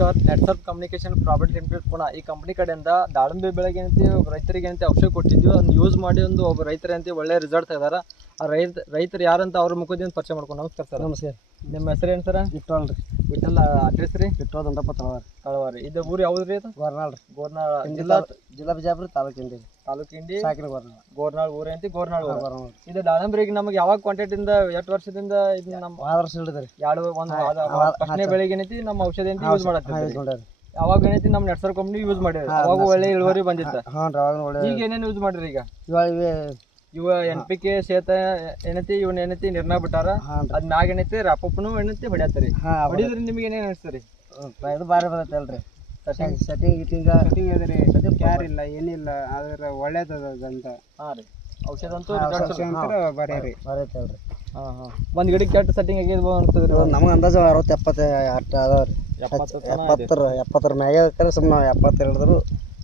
ನಮಸ್ಕಾರ network communication property limited Pune ಈ company ಕಡೆಯಿಂದ ದಾಳಿಂಬೆ ಬೆಳೆಗೆ ಏನಂತೆ ರೈತರಿಗೆ ಅಂತ ಔಷಧಿ ಕೊಟ್ಟಿದ್ವಿ. ಅದನ್ನು ಯೂಸ್ ಮಾಡಿ ಒಂದು ಒಬ್ಬ ರೈತರಂತೆ ಒಳ್ಳೆಯ ಒಳ್ಳೆ ರಿಸಲ್ಟ್ ತೆಗೆದಾರ ರೈತ ರೈತರು ಯಾರಂತ ಅವ್ರ ಮುಖದಿಂದ ಪರಿಚಯ ಮಾಡ್ಕೊಂಡು ನಮಸ್ಕಾರ ಸರ್. ನಮಸ್ಕಾರ. ನಿಮ್ಮ ಹೆಸರು ಏನು ಸರ್? ವಿಠಲ್ ರೀ. ವಿಠಲ್ ಅಡ್ರೆಸ್ ರೀ? ವಿಠಲ್ ದಂಡಪ್ಪ ತಳವಾರ. ತಳವಾರಿ. ಇದು ಊರು ಯಾವ್ದು ರೀ ಇದು ಗೋರ್ನಾಳ್ ರೀ. ಗೋರ್ನಾಳ್ ಜಿಲ್ಲಾ ಜಿಲ್ಲಾ ಬಿಜಾಪುರ ತಾಲೂಕು ಹಿಂಡಿ ತಾಲೂಕು ಹಿಂಡಿ ಸಾಕಿನ ಗೋರ್ನಾಳ್. ಗೋರ್ನಾಳ್ ಊರು ಅಂತ ಗೋರ್ನಾಳ್ ಊರು. ಇದು ದಾಳಿಂಬ್ರಿಗೆ ನಮಗೆ ಯಾವಾಗ ಕಾಂಟ್ಯಾಕ್ಟ್ ಇಂದ ಎಷ್ಟು ವರ್ಷದಿಂದ ಇದು ನಮ್ಮ ಆರು ವರ್ಷ ಹಿಡಿದ್ರಿ ಎರಡು ಒಂದು ಫಸ್ಟ್ನೇ ಬೆಳಿಗ್ಗೆ ಏನೈತಿ ನಮ್ಮ ಔಷಧಿ ಅಂತ ಯೂಸ್ ಮಾಡತ್ತೀವಿ ಯಾವಾಗ ಅವಾಗ ಏನೈತಿ ನಮ್ಮ ನೆಟ್ಸರ್ ಕಂಪ್ನಿ ಯೂಸ್ ಮಾಡಿರಿ ಅವಾಗ ಒಳ್ಳೆ ಇಳುವರಿ ಬಂದಿತ್ತು. ಈಗ ಏನೇನು ಯೂಸ್ ಮಾಡ್ರಿ ಈಗ? ಇವಾಗ ಇವೆ ಎನ್ ಪಿ ಕೆ ಸೇತ ಏನೈತಿ ಇವನ್ ಏನೈತಿ ನಿರ್ಣಯ ಬಿಟ್ಟಾರ. ಅದ್ ಮ್ಯಾಗ ಏನೈತಿ ರಾಪಪ್ಪನು ಏನೈತಿ ಹೊಡ್ಯಾತರಿ. ಹೊಡಿದ್ರಿ ನಿಮ್ಗೆ ಏನೇನು ಅನಿಸ್ತರಿ ಇದು ಬಾರಿ ಬರತ್ತೆ ಅಲ್ರಿ ಸೆಟ್ಟಿಂಗ್ ಗಿಟ್ಟಿಂಗ್ ಸೆಟ್ಟಿಂಗ್ ಅದ್ರಿ ಕ್ಯಾರ್ ಇಲ್ಲ ಏನಿಲ್ಲ ಆದ್ರೆ ಒಳ್ಳೇದದ ಅಂತ. ಹಾ ರೀ. ಔಷಧ ಅಂತೂ ಬರೀ ರೀ ಅಲ್ರಿ ಹಾ. ಹಾ ಒಂದ್ ಗಿಡಕ್ಕೆ ಕೆಟ್ಟ ಸೆಟ್ಟಿಂಗ್ ಆಗಿದ್ವು ಅನ್ಸ್ತದ್ರಿ ನಮಗೆ ಅಂದಾಜು ಅರವತ್ತು ಎಪ್ಪತ್ತು ಅಟ್ಟ ಅದಾವ ರೀ. ಎಪ್ಪತ್ತರ ಎಪ್ಪತ್ತರ ಮ್ಯಾಗೆ ಸುಮ್ಮನೆ ಎಪ್ಪತ್ತು ಹೇಳಿದ್ರು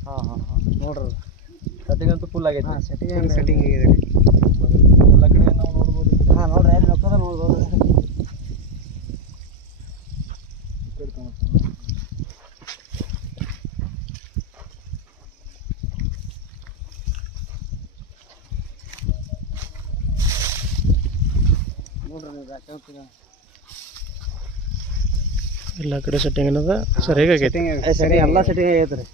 ಹಾಂ ಹಾ ಹಾಂ. ನೋಡ್ರಿ. ಸೆಟ್ಟಿಂಗ್ ಅಂತೂ ಫುಲ್ ಆಗೈತಿ. ಹಾಂ ಸೆಟ್ಟಿಂಗ್ ಸೆಟ್ಟಿಂಗ್ ಆಗಿದೆ. ರೀ ಎಲ್ಲ ಕಡೆ ನಾವು ನೋಡ್ಬೋದು. ಹಾಂ ನೋಡ್ರಿ ಅಲ್ಲಿ ನೋಡ್ಕೊಂಡ್ರೆ ನೋಡ್ಬೋದು? ಎಲ್ಲ ಕಡೆ ಸೆಟ್ಟಿಂಗ್ ಏನದ ಸರಿ ಆಗೈತಿ. ಸರಿ ಸೆಟ್ಟಿಂಗ್ ಎಲ್ಲ ಸೆಟ್ಟಿಂಗ್ ಆಗೈತೆ ರೀ.